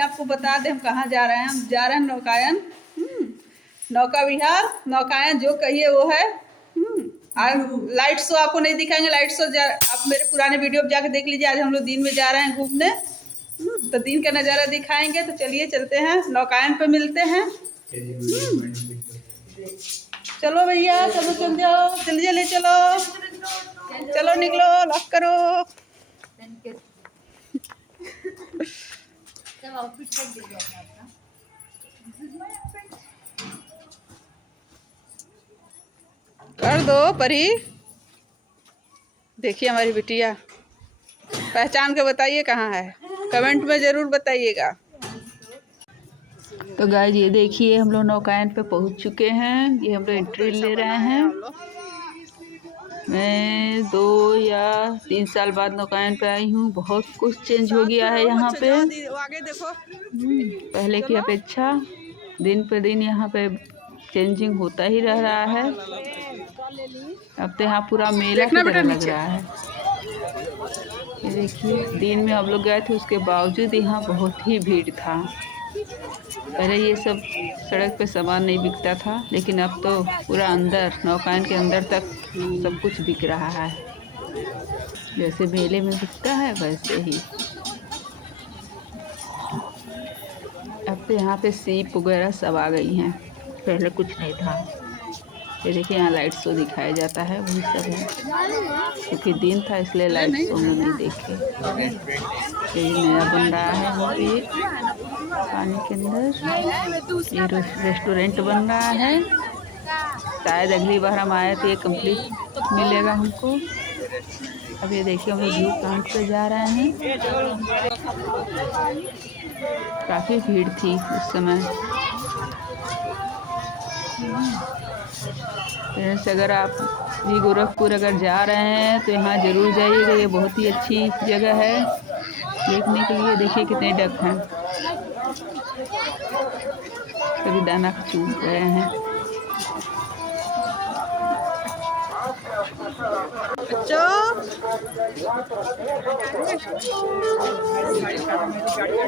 आपको बता दें हम कहाँ जा रहे हैं। हम जा रहे हैं नौकायन, नौका विहार, नौकायन जो कहिए वो है। और लाइट शो आपको नहीं दिखाएंगे। लाइट शो आप मेरे पुराने वीडियो में जाके देख लीजिए। आज हम लोग दिन में जा रहे हैं घूमने, तो दिन का नज़ारा दिखाएंगे। तो चलिए चलते हैं, नौकायन पे मिलते हैं। चलो भैया, चलो चल जाओ, जल्दी जल्दी चलो, चलो निकलो, लॉक करो। कर दो परी। देखिए हमारी बिटिया, पहचान के बताइए कहाँ है, कमेंट में ज़रूर बताइएगा। तो गाइस ये देखिए हम लोग नौकायन पे पहुंच चुके हैं। ये हम लोग एंट्री ले रहे हैं। मैं 2 या 3 साल बाद नौकायन पे आई हूँ। बहुत कुछ चेंज हो गया है यहाँ पे, पहले की अपेक्षा। दिन पे दिन यहाँ पे चेंजिंग होता ही रह रहा है। अब तो यहाँ पूरा मेला की तरह लग रहा है। ये देखिए, दिन में हम लोग गए थे, उसके बावजूद यहाँ बहुत ही भीड़ था। पहले ये सब सड़क पे सामान नहीं बिकता था, लेकिन अब तो पूरा अंदर, नौकायन के अंदर तक सब कुछ बिक रहा है। जैसे मेले में बिकता है वैसे ही। अब तो यहाँ पे सीप वगैरह सब आ गई हैं, पहले कुछ नहीं था। ये देखिए यहाँ लाइट शो दिखाया जाता है, वही सब है। क्योंकि दिन था इसलिए लाइट शो में नहीं देखे। ये नया बन रहा है यहाँ पे पानी के अंदर। ये रेस्टोरेंट बन रहा है। शायद अगली बार हम आए तो ये कंप्लीट मिलेगा हमको। अब ये देखिए हम लोग व्यू पॉइंट पे जा रहे हैं। काफ़ी भीड़ थी उस समय। फ्रेंड्स, अगर आप भी गोरखपुर अगर जा रहे हैं तो यहाँ ज़रूर जाइएगा। ये बहुत ही अच्छी जगह है देखने के लिए। देखिए कितने डक हैं, सभी दाना चूस रहे हैं।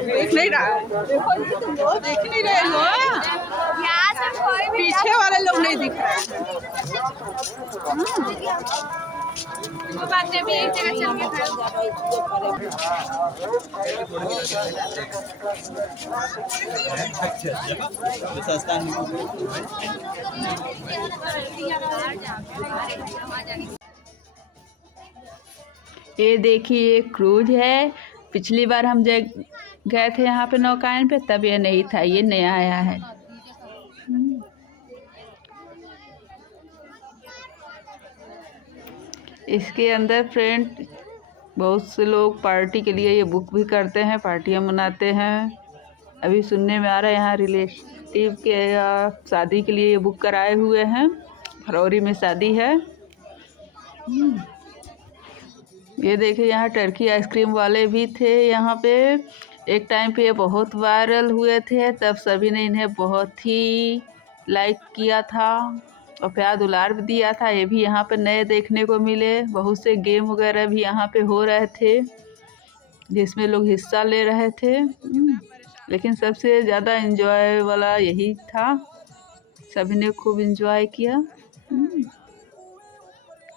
देख नहीं रहा, देख नहीं रहे हो, पीछे वाले लोग नहीं दिख रहे हैं। वो बात में भी एक जगह चल गया। ये देखिए एक क्रूज है। पिछली बार हम गए थे यहाँ पे नौकायन पे, तब ये नहीं था, ये नया आया है। इसके अंदर फ्रेंड बहुत से लोग पार्टी के लिए ये बुक भी करते हैं, पार्टियाँ मनाते हैं। अभी सुनने में आ रहा है यहाँ रिलेटिव के शादी के लिए ये बुक कराए हुए हैं। फरवरी में शादी है। ये देखिए यहाँ टर्की आइसक्रीम वाले भी थे यहाँ पे। एक टाइम पे ये बहुत वायरल हुए थे, तब सभी ने इन्हें बहुत ही लाइक किया था और प्यार दुलार भी दिया था। ये भी यहाँ पे नए देखने को मिले। बहुत से गेम वगैरह भी यहाँ पे हो रहे थे, जिसमें लोग हिस्सा ले रहे थे। लेकिन सबसे ज़्यादा एंजॉय वाला यही था, सभी ने खूब एंजॉय किया।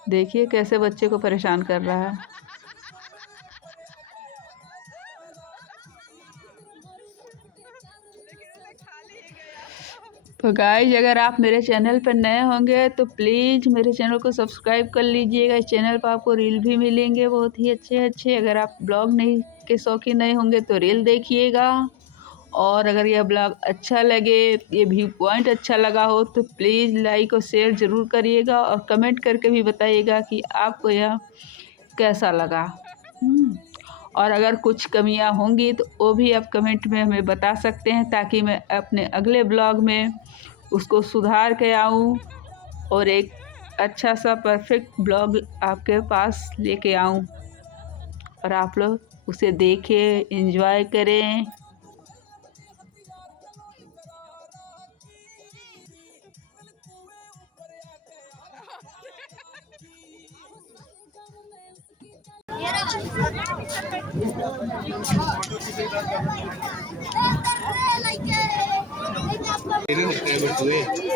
देखिए कैसे बच्चे को परेशान कर रहा है। तो गाइज, अगर आप मेरे चैनल पर नए होंगे तो प्लीज़ मेरे चैनल को सब्सक्राइब कर लीजिएगा। इस चैनल पर आपको रील भी मिलेंगे बहुत ही अच्छे अच्छे। अगर आप ब्लॉग नहीं के शौकीन नहीं होंगे तो रील देखिएगा। और अगर यह ब्लॉग अच्छा लगे, ये व्यू पॉइंट अच्छा लगा हो तो प्लीज़ लाइक और शेयर ज़रूर करिएगा। और कमेंट करके भी बताइएगा कि आपको यह कैसा लगा। और अगर कुछ कमियां होंगी तो वो भी आप कमेंट में हमें बता सकते हैं, ताकि मैं अपने अगले ब्लॉग में उसको सुधार के आऊँ और एक अच्छा सा परफेक्ट ब्लॉग आपके पास लेके आऊँ और आप लोग उसे देखें, एंजॉय करें।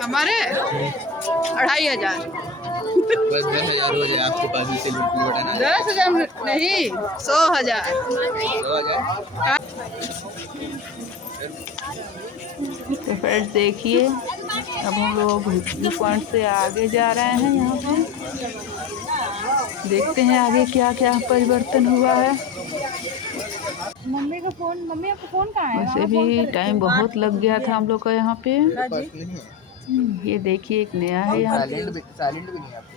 हमारे 2500 बस 10,000 हो जाए आपके पास से लूट ना 10,000 नहीं 100,000 100,000। तो फ्रेंड्स देखिए अब हम लोग व्यू पॉइंट से आगे जा रहे हैं। यहाँ पे देखते हैं आगे क्या क्या परिवर्तन हुआ है। मम्मी का फोन कहाँ है? वैसे भी टाइम बहुत लग गया था हम लोग का यहाँ पे। नहीं है। ये देखिए एक नया है यहाँ पे साइलेंट भी नहीं है आपके।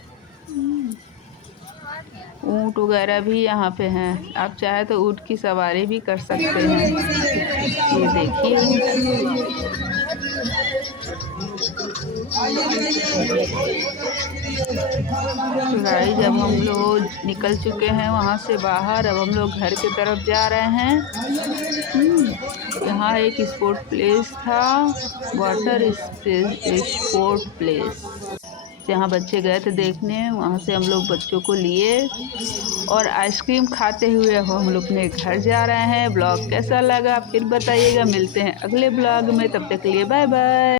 ऊँट वगैरह भी यहाँ पे हैं। आप चाहे तो ऊँट की सवारी भी कर सकते हैं। ये देखिए तो गाइस जब हम लोग निकल चुके हैं वहाँ से बाहर, अब हम लोग घर की तरफ जा रहे हैं। यहाँ एक स्पोर्ट प्लेस था, वाटर स्पोर्ट प्लेस, जहाँ बच्चे गए थे देखने। वहाँ से हम लोग बच्चों को लिए और आइसक्रीम खाते हुए हम लोग अपने घर जा रहे हैं। ब्लॉग कैसा लगा फिर बताइएगा। मिलते हैं अगले ब्लॉग में, तब तक के लिए बाय बाय।